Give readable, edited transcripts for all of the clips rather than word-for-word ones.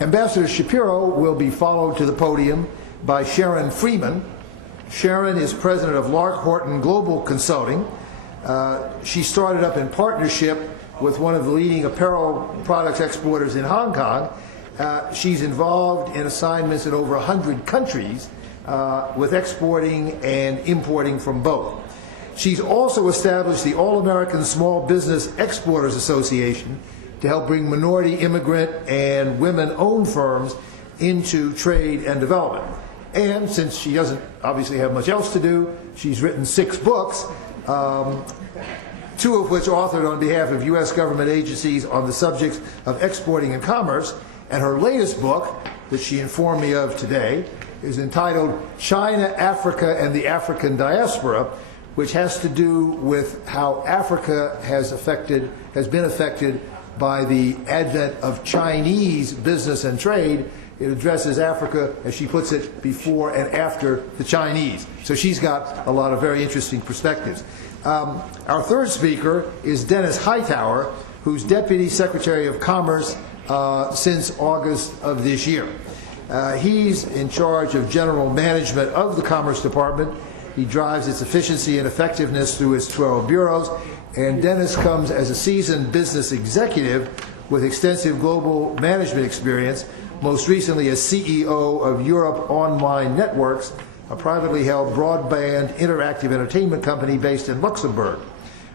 Ambassador Sapiro will be followed to the podium by Sharon Freeman. Sharon is president of Lark Horton Global Consulting. She started up in partnership with one of the leading apparel products exporters in Hong Kong. She's involved in assignments in over 100 countries with exporting and importing from both. She's also established the All-American Small Business Exporters Association to help bring minority, immigrant, and women-owned firms into trade and development. And since she doesn't obviously have much else to do, she's written 6 books, 2 of which authored on behalf of U.S. government agencies on the subjects of exporting and commerce. And her latest book, which she informed me of today, is entitled China, Africa, and the African Diaspora, which has to do with how Africa has been affected by the advent of Chinese business and trade. It addresses Africa, as she puts it, before and after the Chinese. So she's got a lot of very interesting perspectives. Our third speaker is Dennis Hightower, who's Deputy Secretary of Commerce since August of this year. He's in charge of general management of the Commerce Department. He drives its efficiency and effectiveness through its 12 bureaus. And Dennis comes as a seasoned business executive with extensive global management experience, most recently as CEO of Europe Online Networks, a privately held broadband interactive entertainment company based in Luxembourg.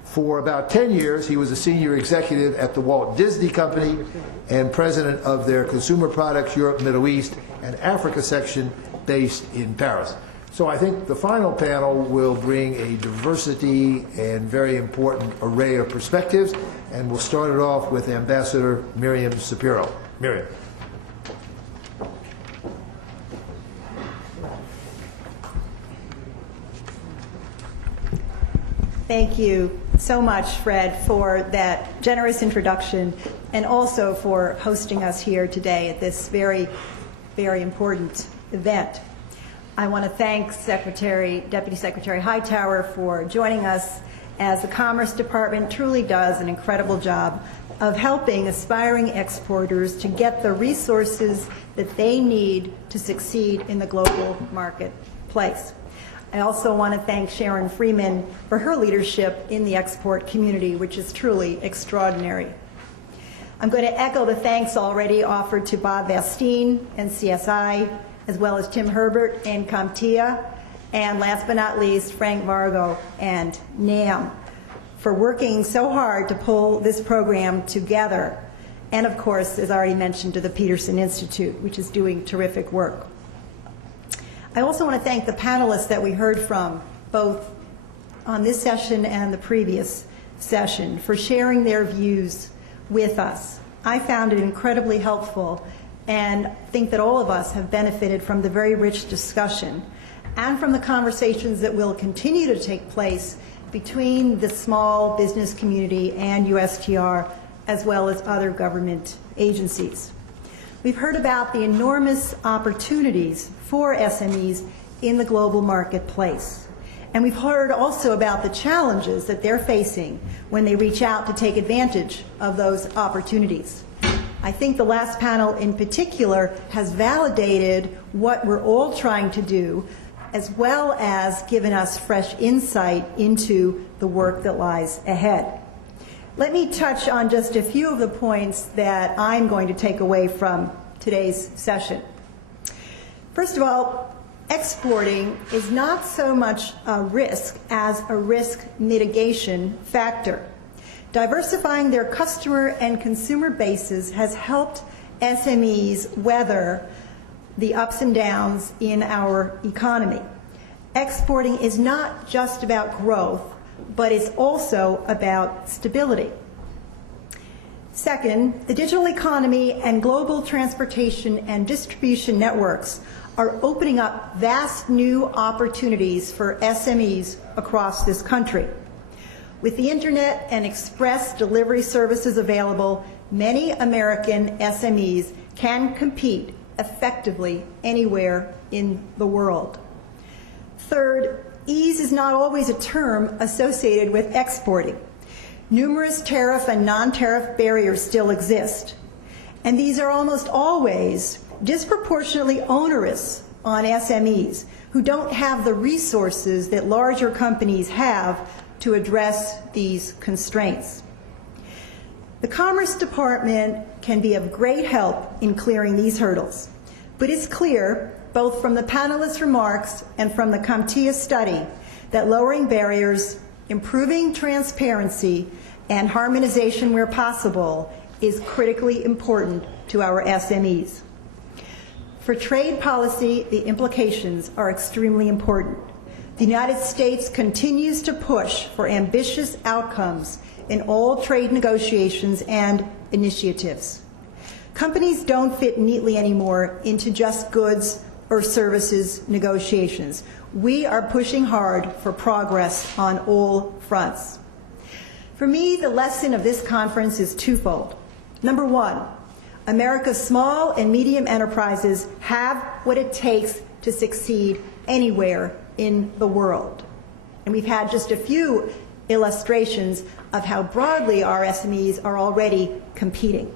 For about 10 years, he was a senior executive at the Walt Disney Company and president of their Consumer Products Europe, Middle East, and Africa section based in Paris. So I think the final panel will bring a diversity and very important array of perspectives, and we'll start it off with Ambassador Miriam Sapiro. Miriam. Thank you so much, Fred, for that generous introduction and also for hosting us here today at this very, very important event. I want to thank Deputy Secretary Hightower for joining us, as the Commerce Department truly does an incredible job of helping aspiring exporters to get the resources that they need to succeed in the global marketplace. I also want to thank Sharon Freeman for her leadership in the export community, which is truly extraordinary. I'm going to echo the thanks already offered to Bob Vastine and CSI, as well as Tim Herbert and CompTIA, and last but not least, Frank Vargo and NAM, for working so hard to pull this program together. And of course, as already mentioned, to the Peterson Institute, which is doing terrific work. I also want to thank the panelists that we heard from, both on this session and the previous session, for sharing their views with us. I found it incredibly helpful and think that all of us have benefited from the very rich discussion and from the conversations that will continue to take place between the small business community and USTR, as well as other government agencies. We've heard about the enormous opportunities for SMEs in the global marketplace. And we've heard also about the challenges that they're facing when they reach out to take advantage of those opportunities. I think the last panel in particular has validated what we're all trying to do, as well as given us fresh insight into the work that lies ahead. Let me touch on just a few of the points that I'm going to take away from today's session. First of all, exporting is not so much a risk as a risk mitigation factor. Diversifying their customer and consumer bases has helped SMEs weather the ups and downs in our economy. Exporting is not just about growth, but it's also about stability. Second, the digital economy and global transportation and distribution networks are opening up vast new opportunities for SMEs across this country. With the internet and express delivery services available, many American SMEs can compete effectively anywhere in the world. Third, ease is not always a term associated with exporting. Numerous tariff and non-tariff barriers still exist. And these are almost always disproportionately onerous on SMEs who don't have the resources that larger companies have to address these constraints. The Commerce Department can be of great help in clearing these hurdles, but it's clear, both from the panelists' remarks and from the CompTIA study, that lowering barriers, improving transparency, and harmonization where possible is critically important to our SMEs. For trade policy, the implications are extremely important. The United States continues to push for ambitious outcomes in all trade negotiations and initiatives. Companies don't fit neatly anymore into just goods or services negotiations. We are pushing hard for progress on all fronts. For me, the lesson of this conference is twofold. Number one, America's small and medium enterprises have what it takes to succeed anywhere in the world. And we've had just a few illustrations of how broadly our SMEs are already competing.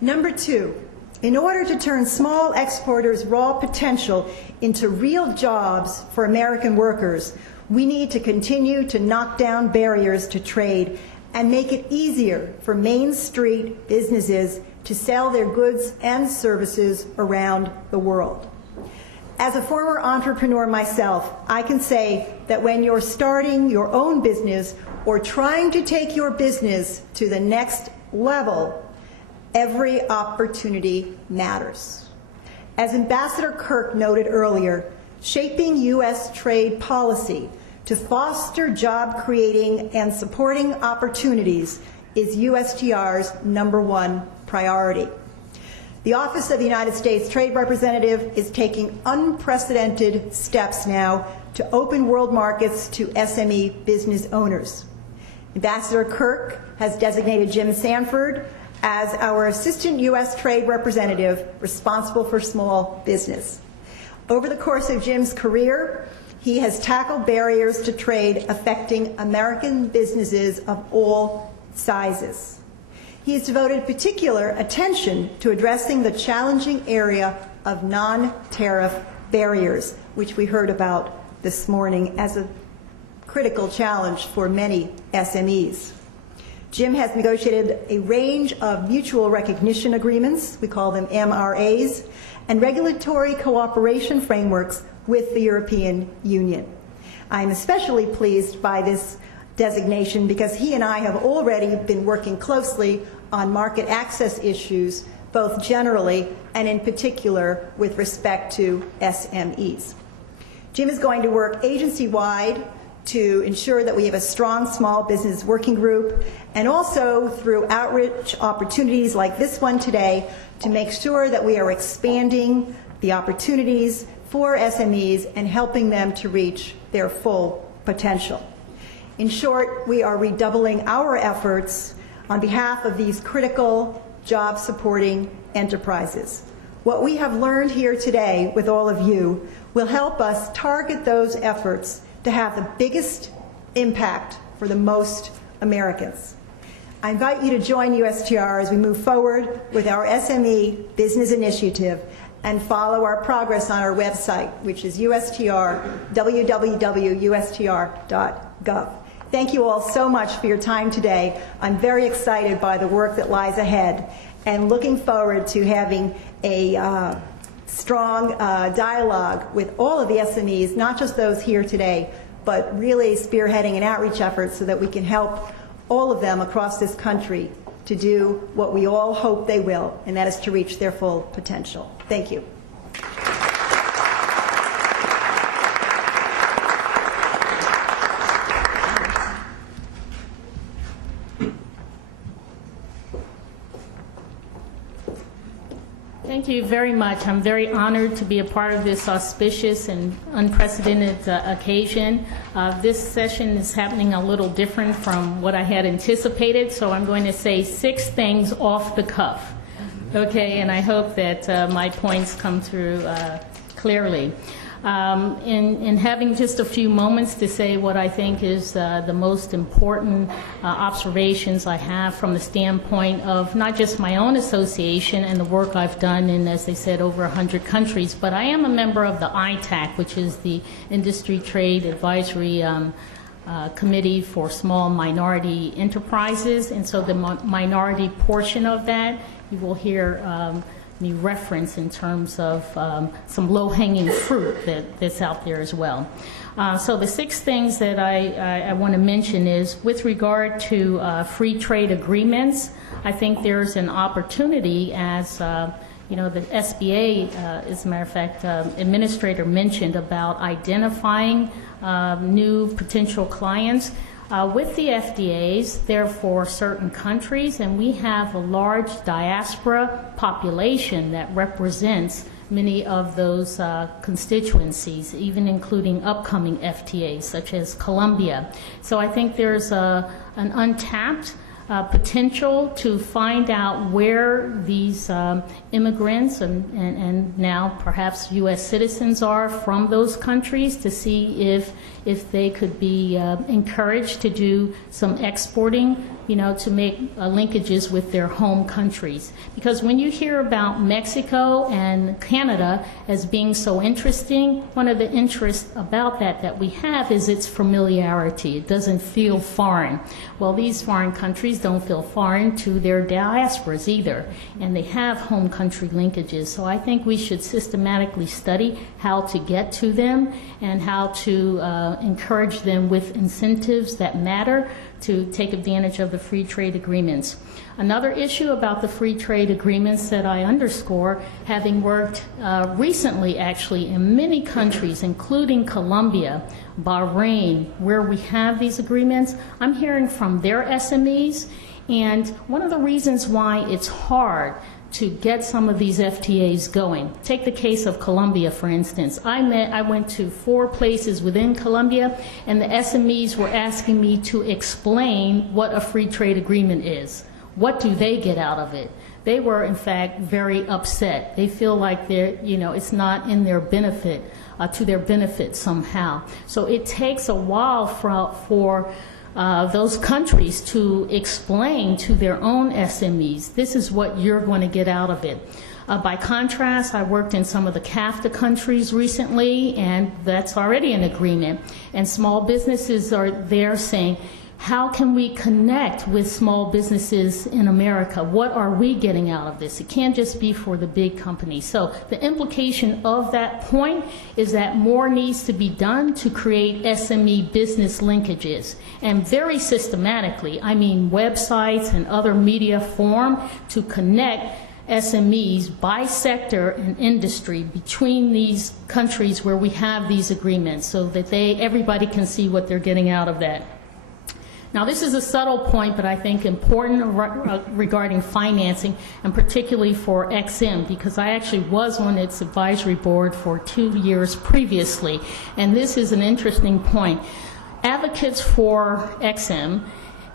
Number two, in order to turn small exporters' raw potential into real jobs for American workers, we need to continue to knock down barriers to trade and make it easier for Main Street businesses to sell their goods and services around the world. As a former entrepreneur myself, I can say that when you're starting your own business or trying to take your business to the next level, every opportunity matters. As Ambassador Kirk noted earlier, shaping U.S. trade policy to foster job-creating and supporting opportunities is USTR's #1 priority. The Office of the United States Trade Representative is taking unprecedented steps now to open world markets to SME business owners. Ambassador Kirk has designated Jim Sanford as our Assistant U.S. Trade Representative responsible for small business. Over the course of Jim's career, he has tackled barriers to trade affecting American businesses of all sizes. He has devoted particular attention to addressing the challenging area of non-tariff barriers, which we heard about this morning as a critical challenge for many SMEs. Jim has negotiated a range of mutual recognition agreements, we call them MRAs, and regulatory cooperation frameworks with the European Union. I am especially pleased by this designation because he and I have already been working closely on market access issues, both generally and in particular with respect to SMEs. Jim is going to work agency-wide to ensure that we have a strong small business working group, and also through outreach opportunities like this one today to make sure that we are expanding the opportunities for SMEs and helping them to reach their full potential. In short, we are redoubling our efforts on behalf of these critical job-supporting enterprises. What we have learned here today with all of you will help us target those efforts to have the biggest impact for the most Americans. I invite you to join USTR as we move forward with our SME Business Initiative and follow our progress on our website, which is www.ustr.gov. Thank you all so much for your time today. I'm very excited by the work that lies ahead and looking forward to having a strong dialogue with all of the SMEs, not just those here today, but really spearheading an outreach effort so that we can help all of them across this country to do what we all hope they will, and that is to reach their full potential. Thank you. Thank you very much. I'm very honored to be a part of this auspicious and unprecedented occasion. This session is happening a little different from what I had anticipated, so I'm going to say 6 things off the cuff. Okay, and I hope that my points come through clearly. In having just a few moments to say what I think is the most important observations I have from the standpoint of not just my own association and the work I've done in, as they said, over 100 countries, but I am a member of the ITAC, which is the Industry Trade Advisory Committee for Small Minority Enterprises, and so the minority portion of that you will hear me reference in terms of some low-hanging fruit that's out there as well. So the 6 things that I want to mention is with regard to free trade agreements, I think there's an opportunity as you know, the SBA, as a matter of fact, administrator mentioned about identifying new potential clients. With the FDAs, they're for certain countries, and we have a large diaspora population that represents many of those constituencies, even including upcoming FTAs, such as Colombia. So I think there's an untapped potential to find out where these immigrants and now perhaps U.S. citizens are from those countries, to see if they could be encouraged to do some exporting, you know, to make linkages with their home countries. Because when you hear about Mexico and Canada as being so interesting, one of the interests about that we have is its familiarity. It doesn't feel foreign. Well, these foreign countries don't feel foreign to their diasporas either, and they have home country linkages. So I think we should systematically study how to get to them and how to encourage them with incentives that matter to take advantage of the free trade agreements. Another issue about the free trade agreements that I underscore, having worked recently actually in many countries, including Colombia, Bahrain, where we have these agreements, I'm hearing from their SMEs, and one of the reasons why it's hard to get some of these FTAs going. Take the case of Colombia, for instance. I went to 4 places within Colombia, and the SMEs were asking me to explain what a free trade agreement is. What do they get out of it? They were, in fact, very upset. They feel like it's not in their benefit, to their benefit somehow. So it takes a while for those countries to explain to their own SMEs, this is what you're going to get out of it. By contrast, I worked in some of the CAFTA countries recently, and that's already an agreement. And small businesses are there saying, how can we connect with small businesses in America? What are we getting out of this? It can't just be for the big companies. So the implication of that point is that more needs to be done to create SME business linkages. And very systematically, I mean websites and other media form to connect SMEs by sector and industry between these countries where we have these agreements, so that everybody can see what they're getting out of that. Now, this is a subtle point, but I think important regarding financing, and particularly for XM, because I actually was on its advisory board for 2 years previously, and this is an interesting point. Advocates for XM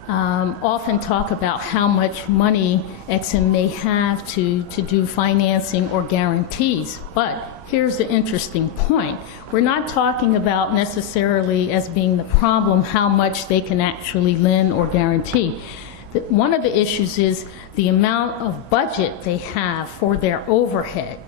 often talk about how much money XM may have to do financing or guarantees, but here's the interesting point. We're not talking about necessarily as being the problem how much they can actually lend or guarantee. One of the issues is the amount of budget they have for their overhead.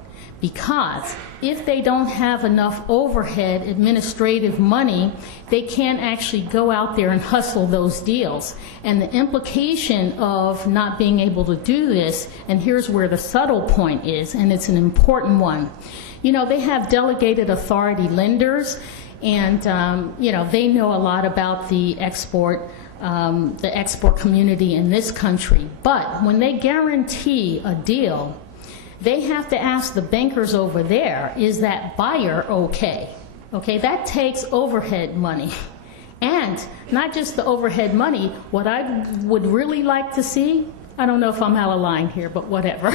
Because if they don't have enough overhead administrative money, they can't actually go out there and hustle those deals. And the implication of not being able to do this, and here's where the subtle point is, and it's an important one. You know, they have delegated authority lenders, and they know a lot about the export community in this country. But when they guarantee a deal, they have to ask the bankers over there, is that buyer okay? Okay, that takes overhead money. And not just the overhead money, what I would really like to see, I don't know if I'm out of line here, but whatever.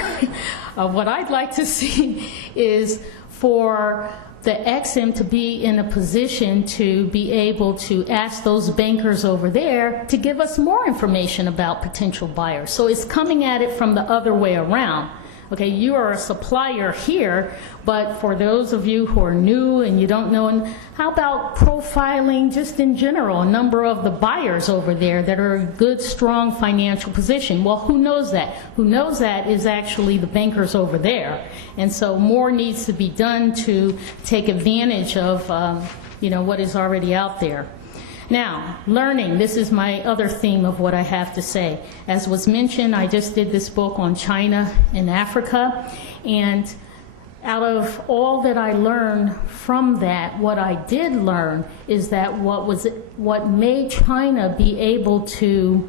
What I'd like to see is for the XM to be in a position to be able to ask those bankers over there to give us more information about potential buyers. So it's coming at it from the other way around. Okay, you are a supplier here, but for those of you who are new and you don't know, and how about profiling just in general a number of the buyers over there that are in good, strong financial position? Well, who knows that? Who knows that is actually the bankers over there. And so more needs to be done to take advantage of what is already out there. Now, learning, this is my other theme of what I have to say. As was mentioned, I just did this book on China and Africa, and out of all that I learned from that, what I did learn is that what made China be able to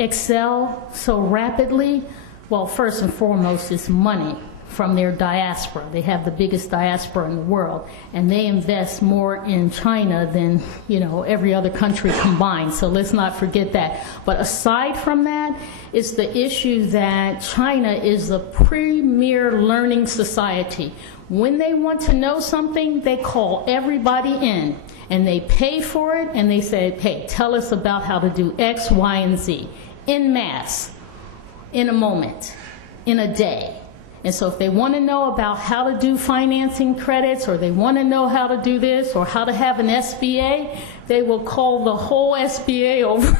excel so rapidly, well, first and foremost is money from their diaspora. They have the biggest diaspora in the world, and they invest more in China than every other country combined, so let's not forget that. But aside from that, it's the issue that China is the premier learning society. When they want to know something, they call everybody in, and they pay for it, and they say, hey, tell us about how to do X, Y, and Z, en masse, in a moment, in a day. And so if they want to know about how to do financing credits, or they want to know how to do this, or how to have an SBA, they will call the whole SBA over,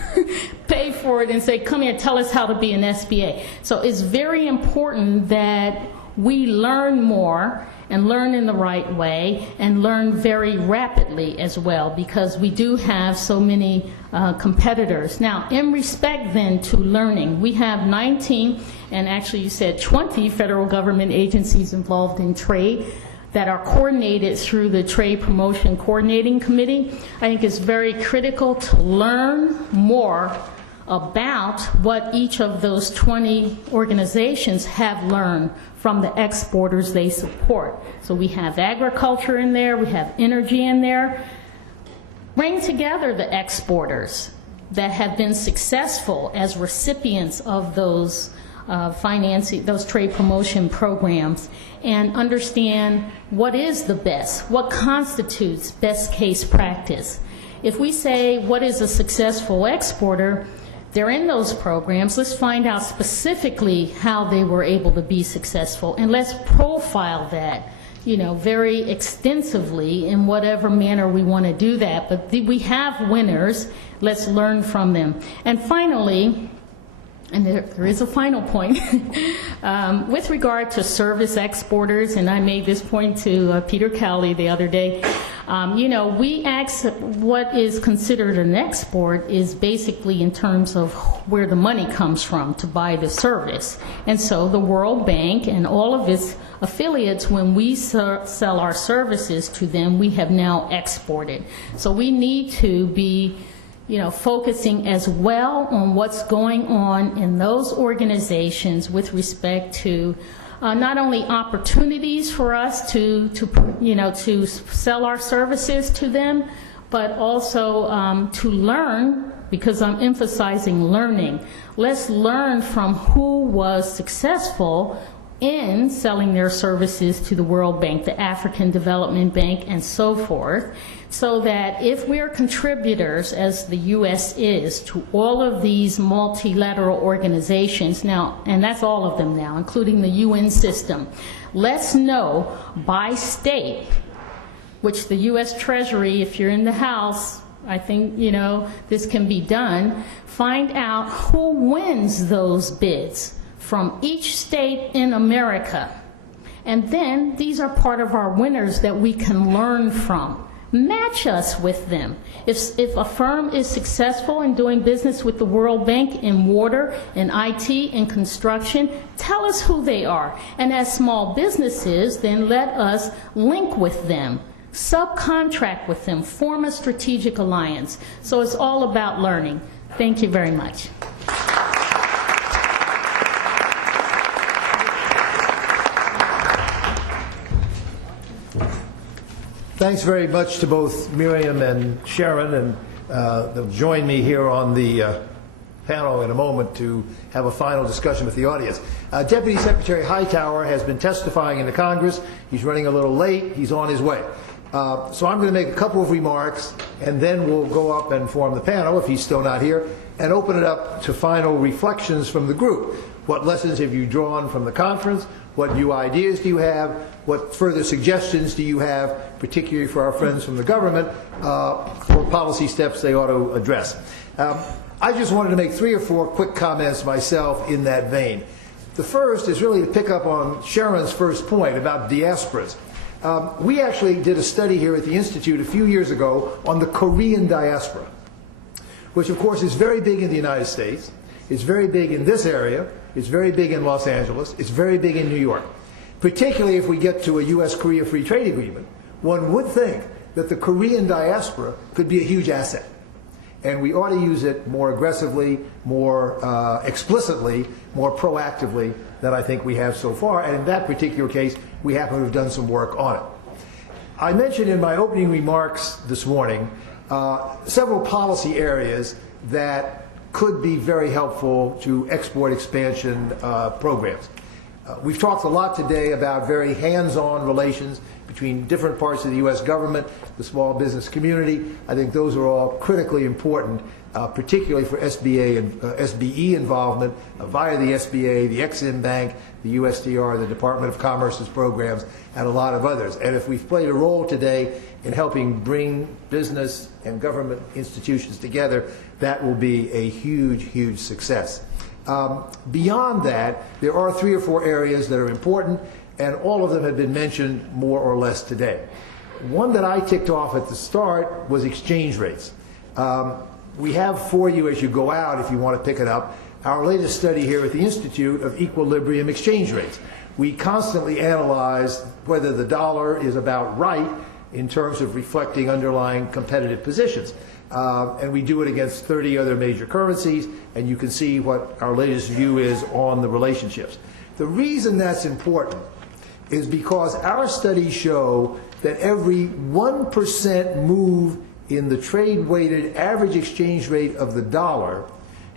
pay for it, and say, come here, tell us how to be an SBA. So it's very important that we learn more and learn in the right way and learn very rapidly as well, because we do have so many competitors. Now, in respect then to learning, we have 19, and actually you said 20 federal government agencies involved in trade that are coordinated through the Trade Promotion Coordinating Committee. I think it's very critical to learn more about what each of those 20 organizations have learned from the exporters they support. So we have agriculture in there, we have energy in there. Bring together the exporters that have been successful as recipients of those financing, those trade promotion programs, and understand what is the best, what constitutes best case practice. If we say what is a successful exporter, they're in those programs. Let's find out specifically how they were able to be successful, and let's profile that, very extensively in whatever manner we want to do that. But we have winners. Let's learn from them. And finally, and there is a final point, with regard to service exporters, and I made this point to Peter Cowley the other day, we ask what is considered an export is basically in terms of where the money comes from to buy the service. And so the World Bank and all of its affiliates, when we sell our services to them, we have now exported. So we need to be focusing as well on what's going on in those organizations with respect to not only opportunities for us to sell our services to them, but also to learn, because I'm emphasizing learning. Let's learn from who was successful in selling their services to the World Bank, the African Development Bank, and so forth, so that if we're contributors, as the U.S. is, to all of these multilateral organizations now, and that's all of them now, including the UN system, let's know by state, which the U.S. Treasury, if you're in the House, I think, this can be done, find out who wins those bids from each state in America. And then these are part of our winners that we can learn from. Match us with them. If a firm is successful in doing business with the World Bank in water, in IT, in construction, tell us who they are. And as small businesses, then let us link with them, subcontract with them, form a strategic alliance. So it's all about learning. Thank you very much. Thanks very much to both Miriam and Sharon, and they'll join me here on the panel in a moment to have a final discussion with the audience. Deputy Secretary Hightower has been testifying in the Congress. He's running a little late. He's on his way. So I'm going to make a couple of remarks, and then we'll go up and form the panel, if he's still not here, and open it up to final reflections from the group. What lessons have you drawn from the conference? What new ideas do you have? What further suggestions do you have, particularly for our friends from the government, for policy steps they ought to address? I just wanted to make 3 or 4 quick comments myself in that vein. The first is really to pick up on Sharon's first point about diasporas. We actually did a study here at the Institute a few years ago on the Korean diaspora, which of course is very big in the United States. It's very big in this area. It's very big in Los Angeles. It's very big in New York. Particularly if we get to a U.S.-Korea free trade agreement, one would think that the Korean diaspora could be a huge asset. And we ought to use it more aggressively, more explicitly, more proactively than I think we have so far. And in that particular case, we happen to have done some work on it. I mentioned in my opening remarks this morning several policy areas that could be very helpful to export expansion programs. We've talked a lot today about very hands-on relations between different parts of the U.S. government, the small business community. I think those are all critically important, particularly for SBA and SBE involvement via the SBA, the Ex-Im Bank, the USTR, the Department of Commerce's programs, and a lot of others. And if we've played a role today in helping bring business and government institutions together, that will be a huge, huge success. Beyond that, there are 3 or 4 areas that are important, and all of them have been mentioned more or less today. One that I ticked off at the start was exchange rates. We have for you, as you go out, if you want to pick it up, our latest study here at the Institute of equilibrium exchange rates. We constantly analyze whether the dollar is about right in terms of reflecting underlying competitive positions. And we do it against 30 other major currencies, and you can see what our latest view is on the relationships. The reason that's important is because our studies show that every 1% move in the trade-weighted average exchange rate of the dollar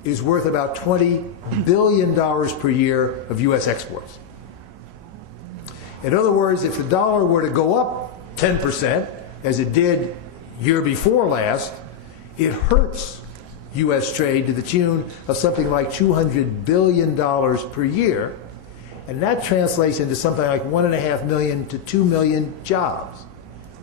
is worth about $20 billion per year of U.S. exports. In other words, if the dollar were to go up 10%, as it did year before last, it hurts U.S. trade to the tune of something like $200 billion per year, and that translates into something like 1.5 million to 2 million jobs,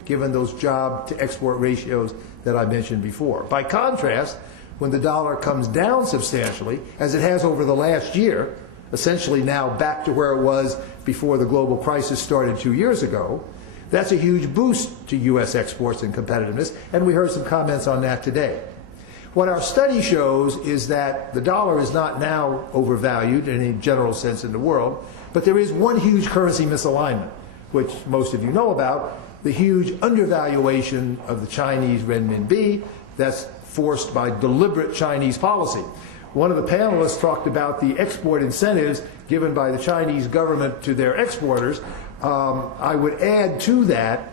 given those job-to-export ratios that I mentioned before. By contrast, when the dollar comes down substantially, as it has over the last year, essentially now back to where it was before the global crisis started 2 years ago, that's a huge boost to U.S. exports and competitiveness, and we heard some comments on that today. What our study shows is that the dollar is not now overvalued in a general sense in the world, but there is one huge currency misalignment, which most of you know about, the huge undervaluation of the Chinese renminbi that's forced by deliberate Chinese policy. One of the panelists talked about the export incentives given by the Chinese government to their exporters. I would add to that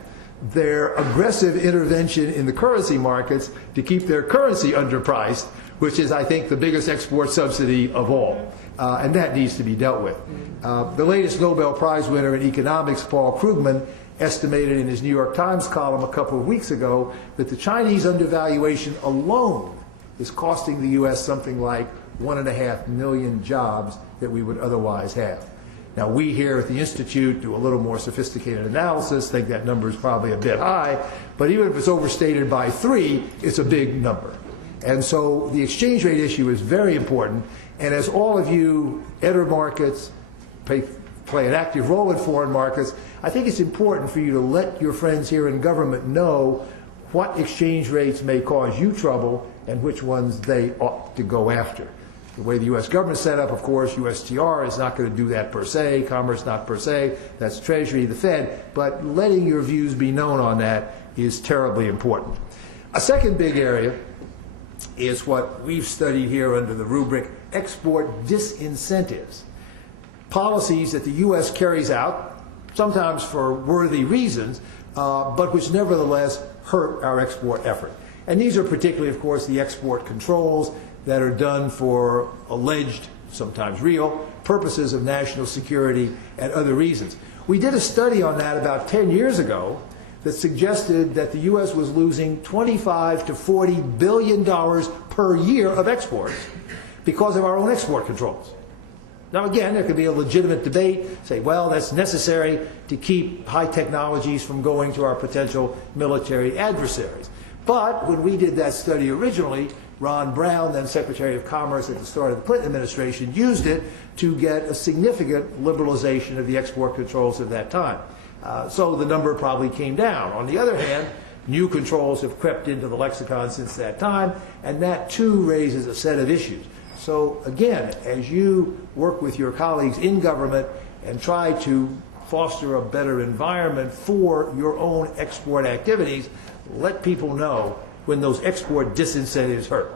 their aggressive intervention in the currency markets to keep their currency underpriced, which is, I think, the biggest export subsidy of all. And that needs to be dealt with. The latest Nobel Prize winner in economics, Paul Krugman, estimated in his New York Times column a couple of weeks ago that the Chinese undervaluation alone is costing the U.S. something like 1.5 million jobs that we would otherwise have. Now, we here at the Institute do a little more sophisticated analysis, think that number is probably a bit high, but even if it's overstated by 3, it's a big number. And so the exchange rate issue is very important, and as all of you enter markets, play an active role in foreign markets, I think it's important for you to let your friends here in government know what exchange rates may cause you trouble and which ones they ought to go after. The way the U.S. government is set up, of course, USTR is not going to do that per se, Commerce not per se, that's Treasury, the Fed, but letting your views be known on that is terribly important. A second big area is what we've studied here under the rubric export disincentives. Policies that the U.S. carries out, sometimes for worthy reasons, but which nevertheless hurt our export effort. And these are particularly, of course, the export controls that are done for alleged, sometimes real, purposes of national security and other reasons. We did a study on that about 10 years ago that suggested that the U.S. was losing $25 to $40 billion per year of exports because of our own export controls. Now again, there could be a legitimate debate, say, well, that's necessary to keep high technologies from going to our potential military adversaries. But when we did that study originally, Ron Brown, then Secretary of Commerce at the start of the Clinton administration, used it to get a significant liberalization of the export controls at that time. So the number probably came down. On the other hand, new controls have crept into the lexicon since that time, and that too raises a set of issues. So again, as you work with your colleagues in government and try to foster a better environment for your own export activities, let people know when those export disincentives hurt.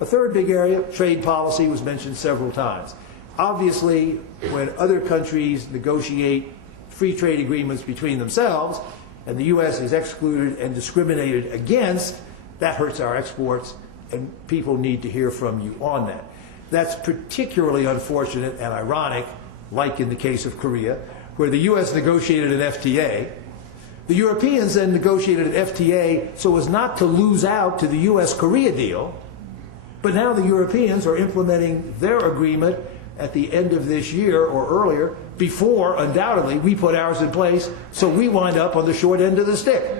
A third big area, trade policy, was mentioned several times. Obviously, when other countries negotiate free trade agreements between themselves, and the U.S. is excluded and discriminated against, that hurts our exports, and people need to hear from you on that. That's particularly unfortunate and ironic, like in the case of Korea, where the U.S. negotiated an FTA. The Europeans then negotiated an FTA so as not to lose out to the U.S.-Korea deal, but now the Europeans are implementing their agreement at the end of this year or earlier, before, undoubtedly, we put ours in place, so we wind up on the short end of the stick.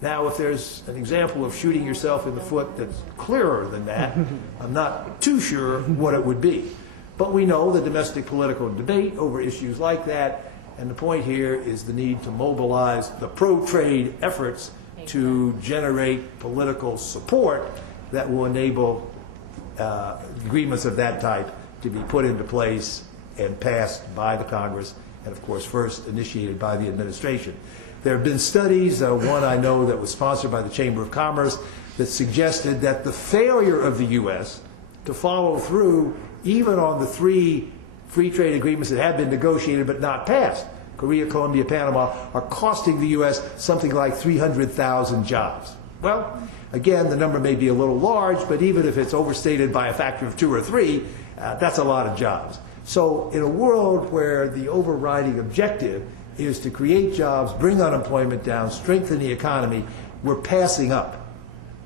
Now, if there's an example of shooting yourself in the foot that's clearer than that, I'm not too sure what it would be. But we know the domestic political debate over issues like that, and the point here is the need to mobilize the pro-trade efforts to generate political support that will enable agreements of that type to be put into place and passed by the Congress, and of course first initiated by the administration. There have been studies, one I know that was sponsored by the Chamber of Commerce, that suggested that the failure of the U.S. to follow through even on the 3 free trade agreements that have been negotiated but not passed, Korea, Colombia, Panama, are costing the U.S. something like 300,000 jobs. Well, again, the number may be a little large, but even if it's overstated by a factor of 2 or 3, that's a lot of jobs. So in a world where the overriding objective is to create jobs, bring unemployment down, strengthen the economy, we're passing up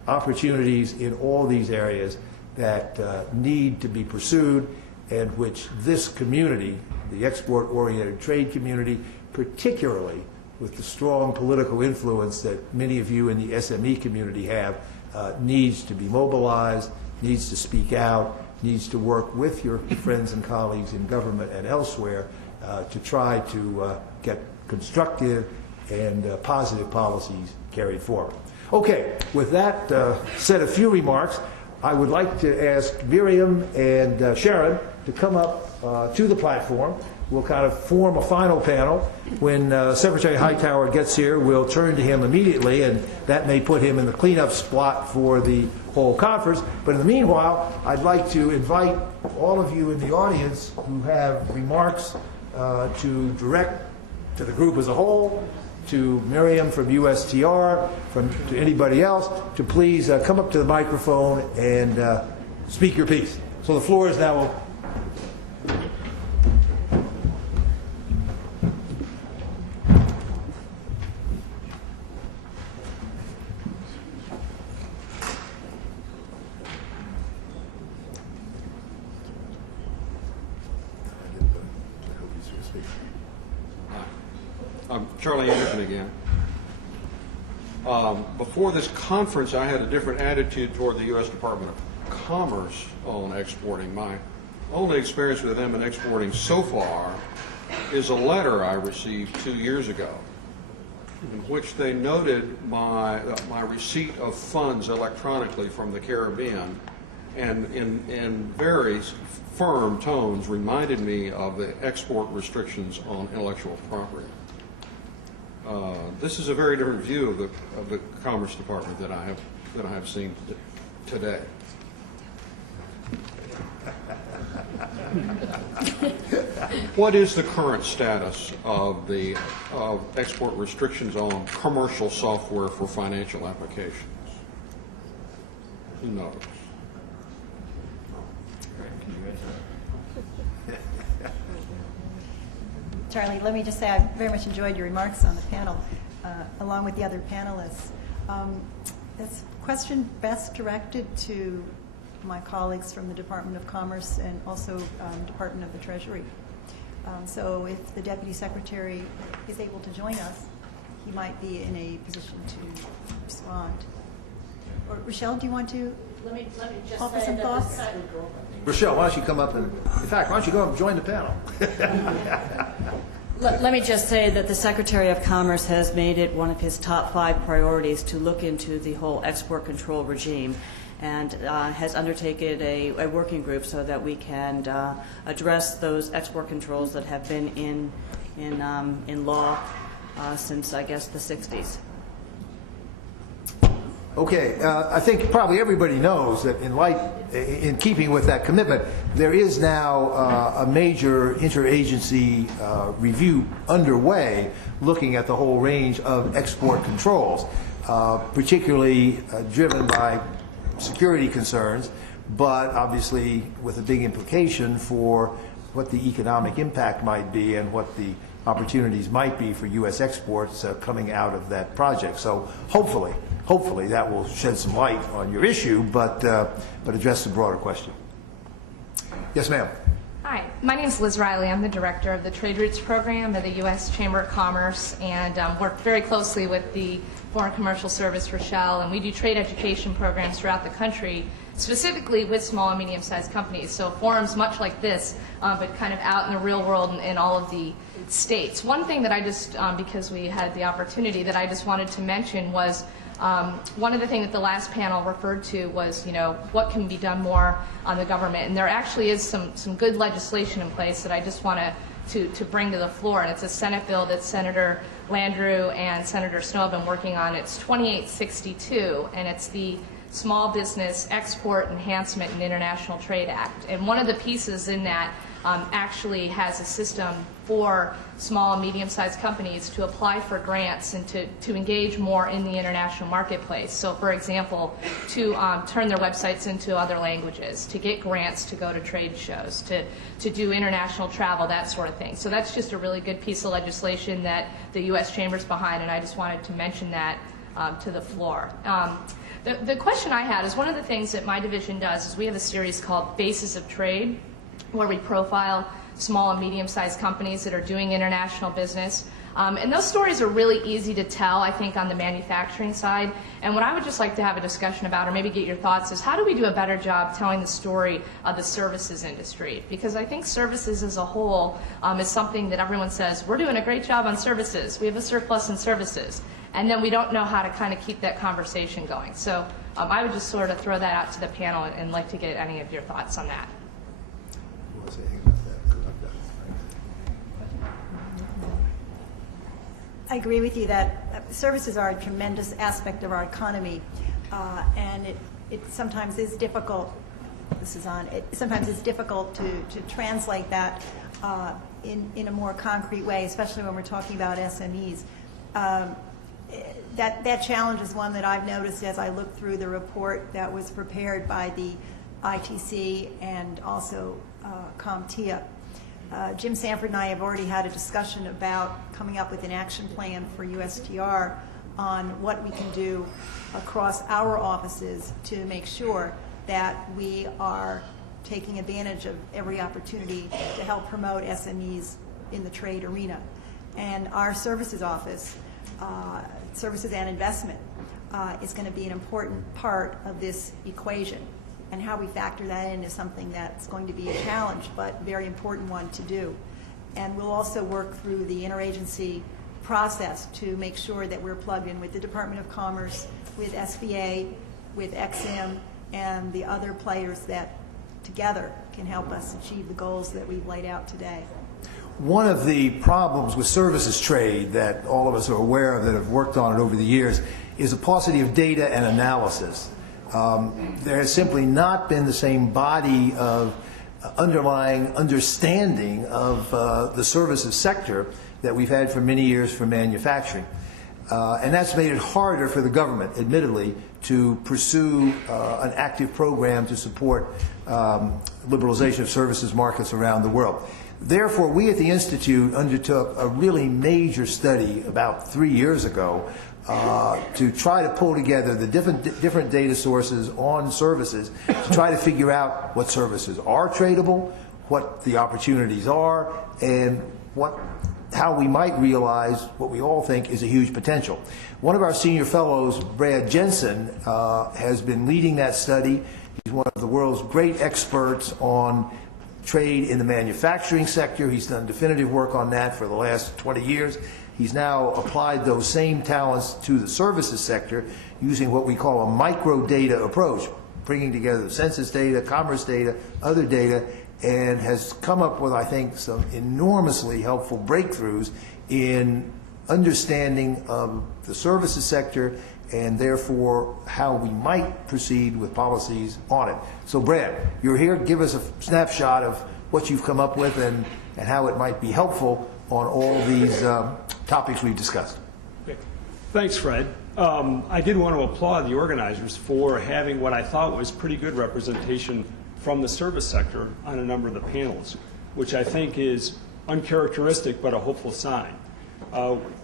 opportunities in all these areas that need to be pursued, and which this community, the export-oriented trade community, particularly with the strong political influence that many of you in the SME community have, needs to be mobilized, needs to speak out, needs to work with your friends and colleagues in government and elsewhere to try to get constructive and positive policies carried forward. Okay, with that said, a few remarks. I would like to ask Miriam and Sharon to come up to the platform. We'll kind of form a final panel. When Secretary Hightower gets here, we'll turn to him immediately, and that may put him in the cleanup spot for the whole conference. But in the meanwhile, I'd like to invite all of you in the audience who have remarks to direct to the group as a whole, to Miriam from USTR, to anybody else, to please come up to the microphone and speak your piece. So the floor is now open. Charlie Anderson again. Before this conference, I had a different attitude toward the U.S. Department of Commerce on exporting. My only experience with them in exporting so far is a letter I received 2 years ago in which they noted my receipt of funds electronically from the Caribbean, and in very firm tones reminded me of the export restrictions on intellectual property. This is a very different view of the Commerce Department that I have seen today. What is the current status of export restrictions on commercial software for financial applications? Who knows? Charlie, let me just say I very much enjoyed your remarks on the panel, along with the other panelists. This question best directed to my colleagues from the Department of Commerce and also Department of the Treasury. So if the Deputy Secretary is able to join us, he might be in a position to respond. Or Rochelle, do you want to Let me just offer say some that thoughts? Rochelle, why don't you come up and, in fact, why don't you go up and join the panel? Let me just say that the Secretary of Commerce has made it one of his top 5 priorities to look into the whole export control regime, and has undertaken a working group so that we can address those export controls that have been in law since, I guess, the 60s. Okay, I think probably everybody knows that in keeping with that commitment, there is now a major interagency review underway looking at the whole range of export controls, particularly driven by security concerns, but obviously with a big implication for what the economic impact might be and what the opportunities might be for U.S. exports coming out of that project. So hopefully that will shed some light on your issue, but address the broader question. Yes, ma'am. Hi, my name is Liz Riley. I'm the director of the Trade Routes Program at the U.S. Chamber of Commerce, and work very closely with the Foreign Commercial Service, Rochelle, and we do trade education programs throughout the country, specifically with small and medium-sized companies. So forums much like this, but kind of out in the real world in all of the states. One thing that I just, because we had the opportunity, that I just wanted to mention was one of the things that the last panel referred to was, what can be done more on the government. And there actually is some good legislation in place that I just want to bring to the floor. And it's a Senate bill that Senator Landrieu and Senator Snowe have been working on. It's 2862, and it's the Small Business Export Enhancement and International Trade Act. And one of the pieces in that actually has a system for small and medium-sized companies to apply for grants and to engage more in the international marketplace. So, for example, to turn their websites into other languages, to get grants to go to trade shows, to do international travel, that sort of thing. So that's just a really good piece of legislation that the U.S. Chamber's behind, and I just wanted to mention that to the floor. The question I had is, one of the things that my division does is we have a series called Bases of Trade, where we profile small and medium-sized companies that are doing international business. And those stories are really easy to tell, I think, on the manufacturing side. And what I would just like to have a discussion about, or maybe get your thoughts, is how do we do a better job telling the story of the services industry? Because I think services as a whole is something that everyone says, we're doing a great job on services. We have a surplus in services. And then we don't know how to kind of keep that conversation going. So I would just sort of throw that out to the panel and like to get any of your thoughts on that. I agree with you that services are a tremendous aspect of our economy, and it sometimes is difficult. Sometimes it's difficult to translate that in a more concrete way, especially when we're talking about SMEs. That challenge is one that I've noticed as I look through the report that was prepared by the ITC and also CompTIA. Jim Sanford and I have already had a discussion about coming up with an action plan for USTR on what we can do across our offices to make sure that we are taking advantage of every opportunity to help promote SMEs in the trade arena. And our services office, services and investment, is going to be an important part of this equation. And how we factor that in is something that's going to be a challenge, but very important one to do. And we'll also work through the interagency process to make sure that we're plugged in with the Department of Commerce, with SBA, with XM, and the other players that together can help us achieve the goals that we've laid out today. One of the problems with services trade that all of us are aware of that have worked on it over the years is a paucity of data and analysis. There has simply not been the same body of underlying understanding of the services sector that we've had for many years for manufacturing. And that's made it harder for the government, admittedly, to pursue an active program to support liberalization of services markets around the world. Therefore, we at the Institute undertook a really major study about 3 years ago to try to pull together the different data sources on services to try to figure out what services are tradable, what the opportunities are, and how we might realize what we all think is a huge potential. One of our senior fellows, Brad Jensen, has been leading that study. He's one of the world's great experts on trade in the manufacturing sector. He's done definitive work on that for the last 20 years. He's now applied those same talents to the services sector using what we call a micro data approach, bringing together the census data, commerce data, other data, and has come up with, I think, some enormously helpful breakthroughs in understanding of the services sector and therefore how we might proceed with policies on it. So Brad, you're here. Give us a snapshot of what you've come up with and how it might be helpful on all these topics we've discussed. Thanks, Fred. I did want to applaud the organizers for having what I thought was pretty good representation from the service sector on a number of the panels, which I think is uncharacteristic but a hopeful sign.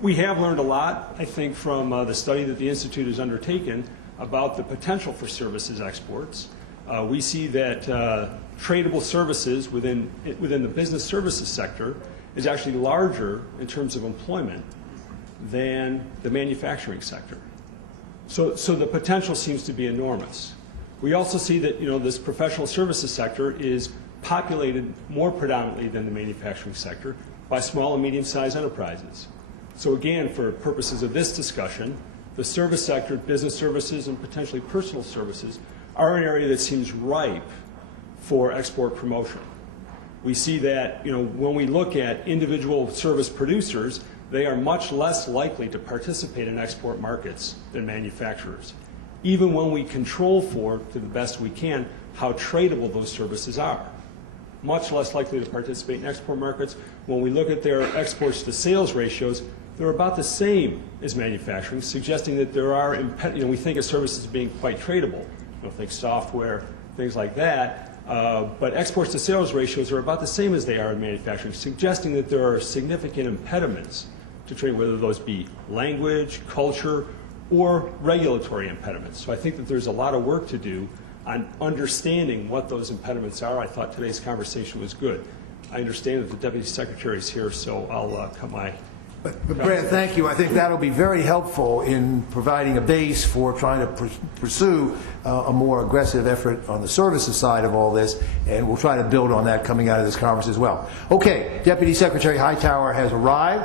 We have learned a lot, I think, from the study that the Institute has undertaken about the potential for services exports. We see that tradable services within the business services sector is actually larger in terms of employment than the manufacturing sector. So the potential seems to be enormous. We also see that this professional services sector is populated more predominantly than the manufacturing sector by small and medium-sized enterprises. So again, for purposes of this discussion, the service sector, business services, and potentially personal services are an area that seems ripe for export promotion. We see that when we look at individual service producers, they are much less likely to participate in export markets than manufacturers, even when we control for, to the best we can, how tradable those services are. Much less likely to participate in export markets. When we look at their exports to sales ratios, they're about the same as manufacturing, suggesting that there are, we think of services as being quite tradable. Think software, things like that. But exports to sales ratios are about the same as they are in manufacturing, suggesting that there are significant impediments to trade, whether those be language, culture, or regulatory impediments. So I think that there's a lot of work to do on understanding what those impediments are. I thought today's conversation was good. I understand that the Deputy Secretary is here, so I'll cut my... But Brad, thank you. I think that'll be very helpful in providing a base for trying to pursue a more aggressive effort on the services side of all this, and we'll try to build on that coming out of this conference as well. Okay, Deputy Secretary Hightower has arrived.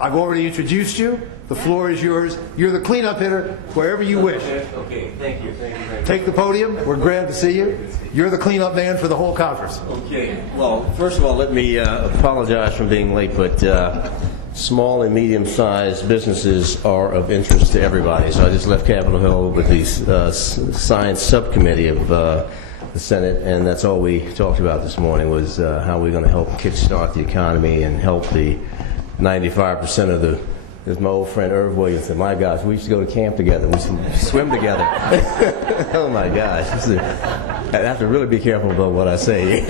I've already introduced you. The floor is yours. You're the cleanup hitter wherever you wish. Okay, thank you. Take the podium. We're glad to see you. You're the cleanup man for the whole conference. Okay, well, first of all, let me apologize for being late, but small and medium-sized businesses are of interest to everybody. So I just left Capitol Hill with the science subcommittee of the Senate, and that's all we talked about this morning was how we're going to help kickstart the economy and help the 95% of the, as my old friend Irv Williams said, my gosh, we used to go to camp together. We used to swim together. Oh my gosh. I have to really be careful about what I say.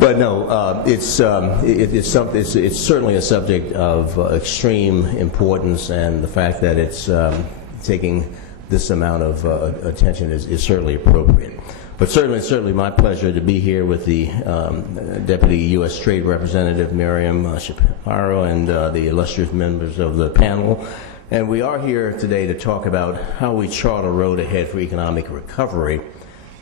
But no, it's certainly a subject of extreme importance, and the fact that it's taking this amount of attention is certainly appropriate. But certainly my pleasure to be here with the Deputy U.S. Trade Representative Miriam Sapiro and the illustrious members of the panel. And we are here today to talk about how we chart a road ahead for economic recovery.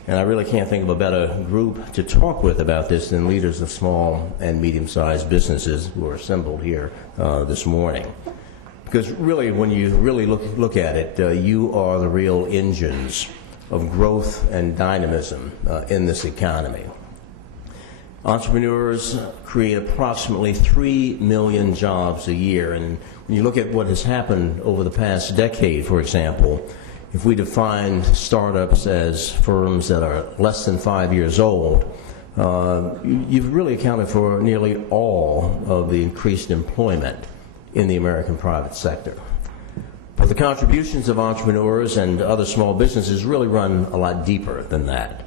And I really can't think of a better group to talk with about this than leaders of small and medium-sized businesses who are assembled here this morning. Because really, when you really look at it, you are the real engines of growth and dynamism in this economy. Entrepreneurs create approximately 3 million jobs a year, and when you look at what has happened over the past decade, for example, if we define startups as firms that are less than 5 years old, you've really accounted for nearly all of the increased employment in the American private sector. But the contributions of entrepreneurs and other small businesses really run a lot deeper than that.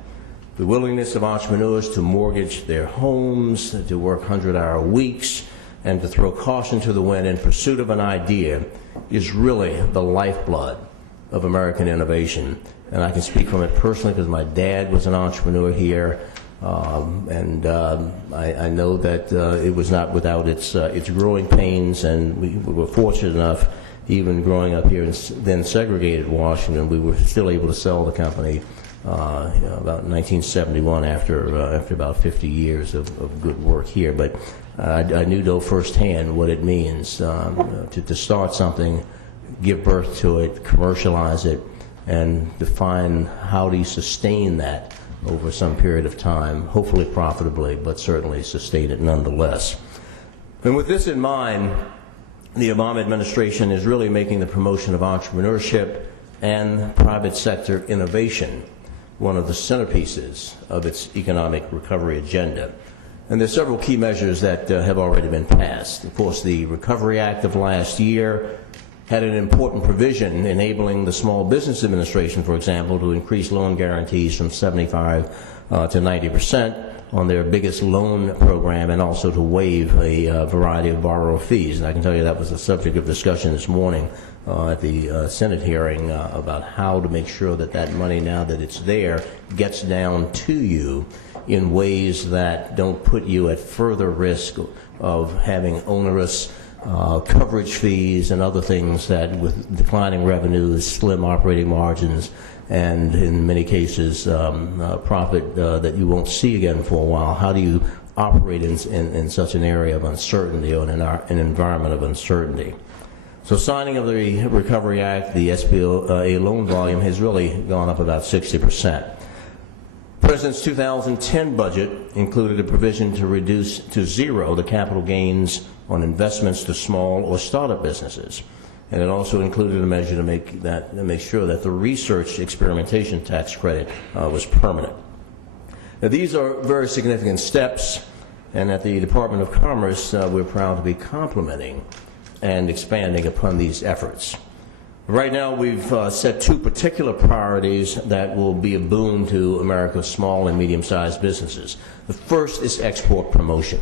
The willingness of entrepreneurs to mortgage their homes, to work 100-hour weeks, and to throw caution to the wind in pursuit of an idea is really the lifeblood of American innovation. And I can speak from it personally because my dad was an entrepreneur here, and I know that it was not without its growing pains, and we were fortunate enough, even growing up here in then segregated Washington, we were still able to sell the company about 1971 after about 50 years of good work here. But I knew though firsthand what it means to start something, give birth to it, commercialize it, and define how do you sustain that over some period of time, hopefully profitably, but certainly sustain it nonetheless. And with this in mind, the Obama administration is really making the promotion of entrepreneurship and private sector innovation one of the centerpieces of its economic recovery agenda. And there are several key measures that have already been passed. Of course, the Recovery Act of last year had an important provision enabling the Small Business Administration, for example, to increase loan guarantees from 75 to 90% on their biggest loan program, and also to waive a variety of borrower fees. And I can tell you that was the subject of discussion this morning at the Senate hearing about how to make sure that that money, now that it's there, gets down to you in ways that don't put you at further risk of having onerous coverage fees and other things that, with declining revenues, slim operating margins, and in many cases profit that you won't see again for a while. How do you operate in such an area of uncertainty, or in an environment of uncertainty? So signing of the Recovery Act, the SBA loan volume has really gone up about 60%. The President's 2010 budget included a provision to reduce to zero the capital gains on investments to small or startup businesses. And it also included a measure to make sure that the research experimentation tax credit was permanent. Now, these are very significant steps, and at the Department of Commerce, we're proud to be complementing and expanding upon these efforts. Right now, we've set two particular priorities that will be a boon to America's small and medium-sized businesses. The first is export promotion.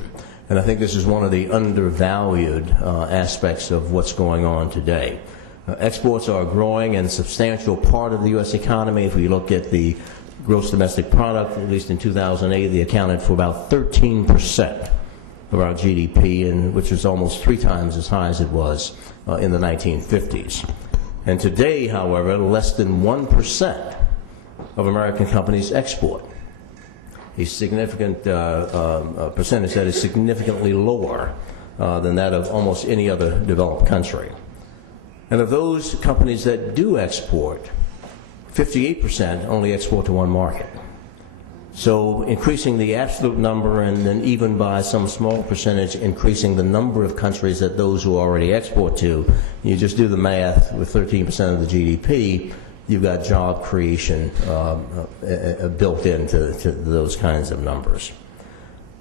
And I think this is one of the undervalued aspects of what's going on today. Exports are a growing and substantial part of the U.S. economy. If we look at the gross domestic product, at least in 2008, they accounted for about 13% of our GDP, and which is almost 3 times as high as it was in the 1950s. And today, however, less than 1% of American companies export. A significant percentage that is significantly lower than that of almost any other developed country. And of those companies that do export, 58% only export to one market. So increasing the absolute number, and then even by some small percentage increasing the number of countries that those who already export to, you just do the math, with 13% of the GDP, you've got job creation built into those kinds of numbers.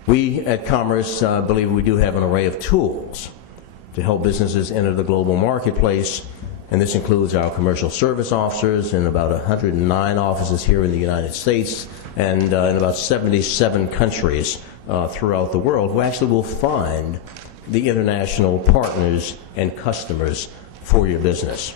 We at Commerce believe we do have an array of tools to help businesses enter the global marketplace, and this includes our commercial service officers in about 109 offices here in the United States, and in about 77 countries throughout the world, who actually will find the international partners and customers for your business.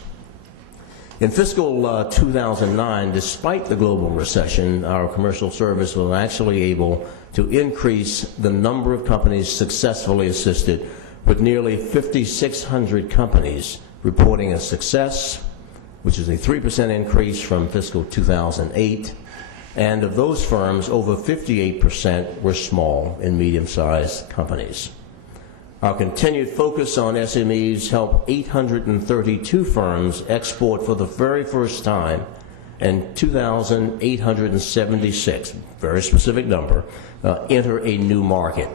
In fiscal 2009, despite the global recession, our commercial service was actually able to increase the number of companies successfully assisted, with nearly 5,600 companies reporting a success, which is a 3% increase from fiscal 2008. And of those firms, over 58% were small and medium-sized companies. Our continued focus on SMEs helped 832 firms export for the very first time, and 2,876, very specific number, enter a new market.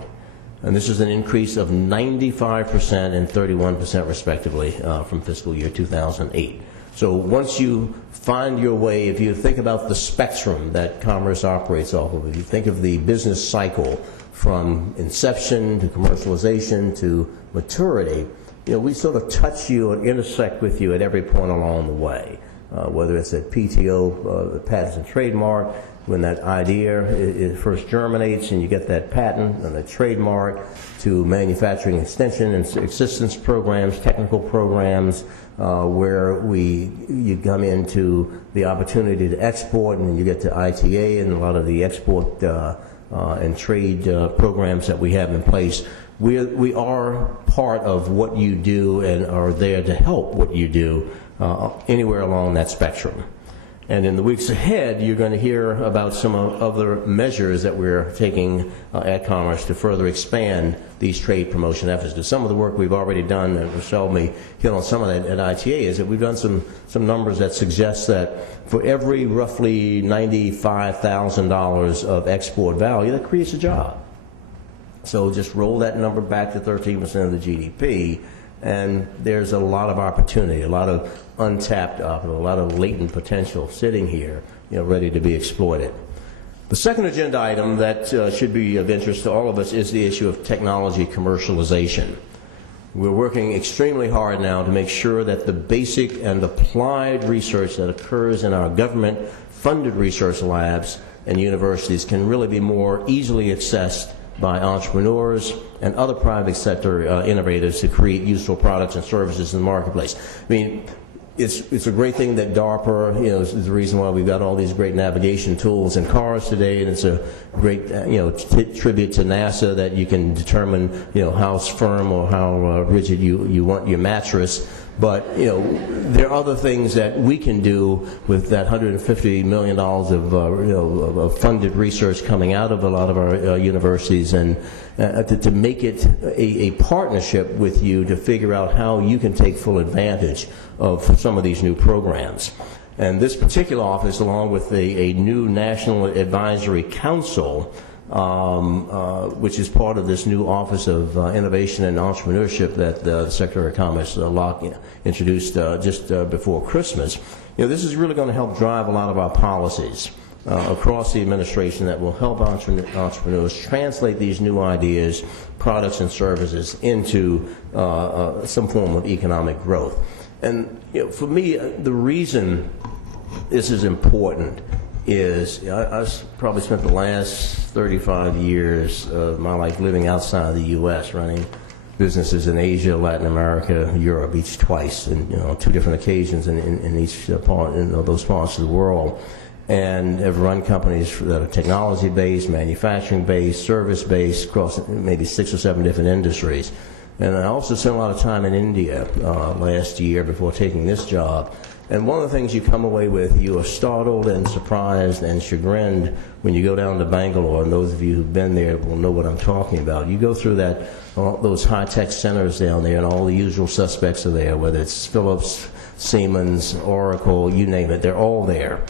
And this is an increase of 95% and 31% respectively from fiscal year 2008. So once you find your way, if you think about the spectrum that Commerce operates off of, if you think of the business cycle from inception to commercialization to maturity, we sort of touch you and intersect with you at every point along the way, whether it's at PTO, Patents and Trademark, when that idea it first germinates and you get that patent and the trademark, to manufacturing extension and assistance programs, technical programs, where you come into the opportunity to export, and you get to ITA and a lot of the export and trade programs that we have in place. We are part of what you do and are there to help what you do anywhere along that spectrum. And in the weeks ahead, you're going to hear about some other measures that we're taking at Commerce to further expand these trade promotion efforts. Because some of the work we've already done, and Rochelle may hit on some of that at ITA, is that we've done some numbers that suggest that for every roughly $95,000 of export value, that creates a job. So just roll that number back to 13% of the GDP, and there's a lot of opportunity, a lot of untapped opportunity, a lot of latent potential sitting here, ready to be exploited. The second agenda item that should be of interest to all of us is the issue of technology commercialization. We're working extremely hard now to make sure that the basic and applied research that occurs in our government-funded research labs and universities can really be more easily accessed by entrepreneurs and other private sector innovators to create useful products and services in the marketplace. I mean, it's a great thing that DARPA, is the reason why we've got all these great navigation tools in cars today, and it's a great, tribute to NASA that you can determine, how firm or how rigid you want your mattress. But, there are other things that we can do with that $150 million of funded research coming out of a lot of our universities, and to make it a partnership with you to figure out how you can take full advantage of some of these new programs. And this particular office, along with a new National Advisory Council, which is part of this new Office of Innovation and Entrepreneurship that the Secretary of Commerce, Locke, introduced just before Christmas. This is really going to help drive a lot of our policies across the administration that will help entrepreneurs translate these new ideas, products, and services into some form of economic growth. And for me, the reason this is important is I probably spent the last 35 years of my life living outside of the U.S., running businesses in Asia, Latin America, Europe, each twice, and on two different occasions in each part in those parts of the world, and have run companies that are technology-based, manufacturing-based, service-based, across maybe 6 or 7 different industries. And I also spent a lot of time in India last year before taking this job. And one of the things you come away with, you are startled and surprised and chagrined when you go down to Bangalore, and those of you who've been there will know what I'm talking about. You go through those high-tech centers down there, and all the usual suspects are there, whether it's Philips, Siemens, Oracle, you name it, they're all there.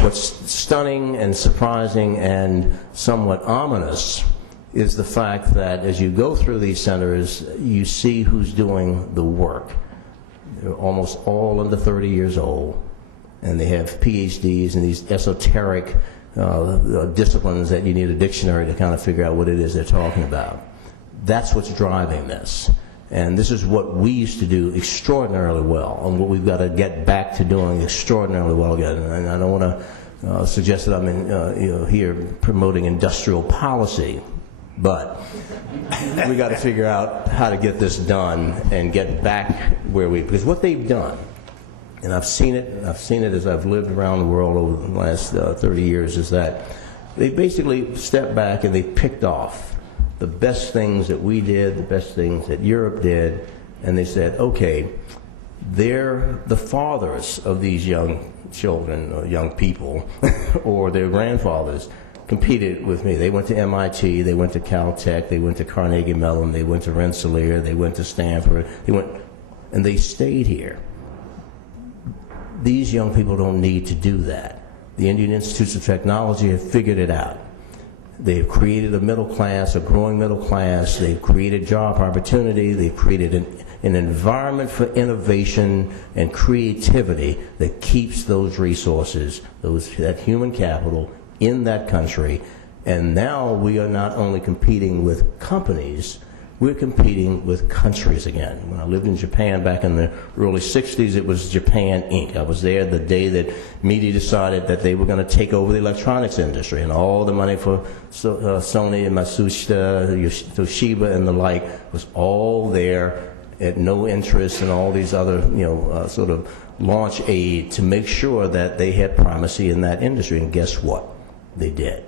What's stunning and surprising and somewhat ominous is the fact that as you go through these centers, you see who's doing the work. They're almost all under 30 years old, and they have PhDs in these esoteric disciplines that you need a dictionary to kind of figure out what it is they're talking about. That's what's driving this. And this is what we used to do extraordinarily well, and what we've got to get back to doing extraordinarily well again. And I don't want to suggest that I'm here promoting industrial policy, but we got to figure out how to get this done and get back because what they've done, and I've seen it as I've lived around the world over the last 30 years, is that they basically stepped back and they picked off the best things that we did, the best things that Europe did, and they said, okay, they're the fathers of these young children or young people, or their grandfathers competed with me. They went to MIT, they went to Caltech, they went to Carnegie Mellon, they went to Rensselaer, they went to Stanford, and they stayed here. These young people don't need to do that. The Indian Institutes of Technology have figured it out. They've created a middle class, a growing middle class. They've created job opportunity. They've created an environment for innovation and creativity that keeps those resources, that human capital, in that country. And now we are not only competing with companies, We're competing with countries again. When I lived in Japan back in the early 60s, it was Japan Inc. I was there the day that media decided that they were going to take over the electronics industry, and all the money for Sony and Matsushita, Toshiba and the like was all there at no interest, and all these other, sort of launch aid to make sure that they had primacy in that industry. And guess what? They did.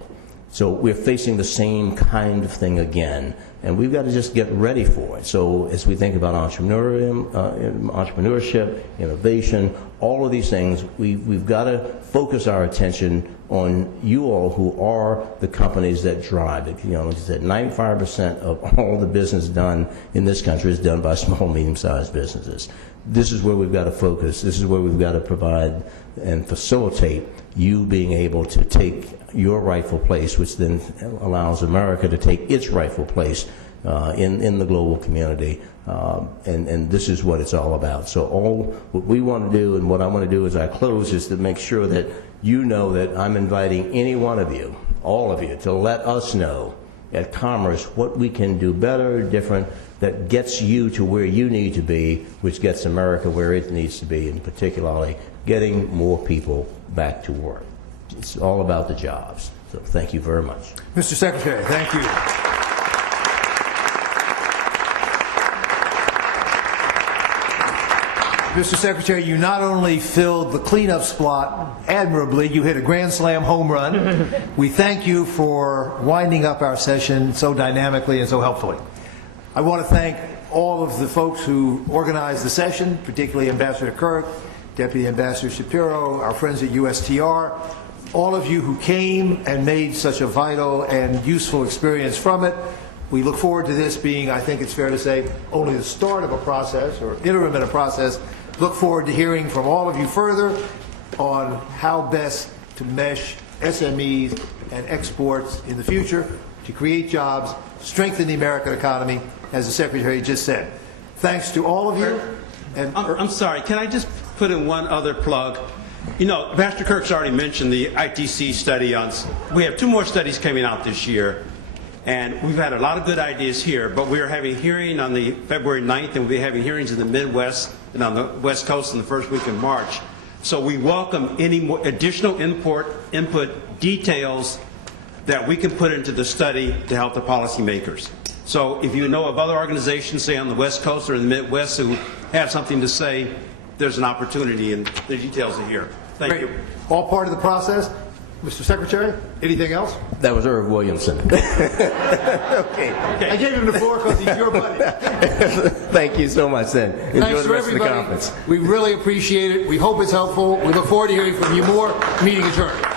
So we're facing the same kind of thing again, and we've got to just get ready for it. So as we think about entrepreneurship, innovation, all of these things, we've got to focus our attention on you all who are the companies that drive it. As I said, 95% of all the business done in this country is done by small, medium-sized businesses. This is where we've got to focus. This is where we've got to provide and facilitate you being able to take your rightful place, which then allows America to take its rightful place in the global community. And this is what it's all about. So what we want to do and what I want to do as I close is to make sure that you know that I'm inviting any one of you, all of you, to let us know at Commerce what we can do better, different, that gets you to where you need to be, which gets America where it needs to be, and particularly getting more people back to work. It's all about the jobs. So thank you very much. Mr. Secretary, thank you. Mr. Secretary, you not only filled the cleanup spot admirably, you hit a grand slam home run. We thank you for winding up our session so dynamically and so helpfully. I want to thank all of the folks who organized the session, particularly Ambassador Kirk, Deputy Ambassador Sapiro, our friends at USTR, all of you who came and made such a vital and useful experience from it. We look forward to this being, I think it's fair to say, only the start of a process or interim in a process. Look forward to hearing from all of you further on how best to mesh SMEs and exports in the future to create jobs, strengthen the American economy, as the Secretary just said. Thanks to all of you. And I'm sorry, can I just put in one other plug? Pastor Kirk's already mentioned the ITC study on, we have 2 more studies coming out this year, and we've had a lot of good ideas here, but we are having a hearing on the February 9th, and we'll be having hearings in the Midwest and on the West Coast in the first week in March. So we welcome any more additional input details that we can put into the study to help the policymakers. So if you know of other organizations, say on the West Coast or in the Midwest, who have something to say, there's an opportunity, and the details are here. Thank you. All part of the process. Mr. Secretary, anything else? That was Irv Williamson. Okay. I gave him the floor because he's your buddy. Thank you so much, then. Enjoy Thanks the to rest of the everybody. conference. We really appreciate it. We hope it's helpful. We look forward to hearing from you more. Meeting adjourned.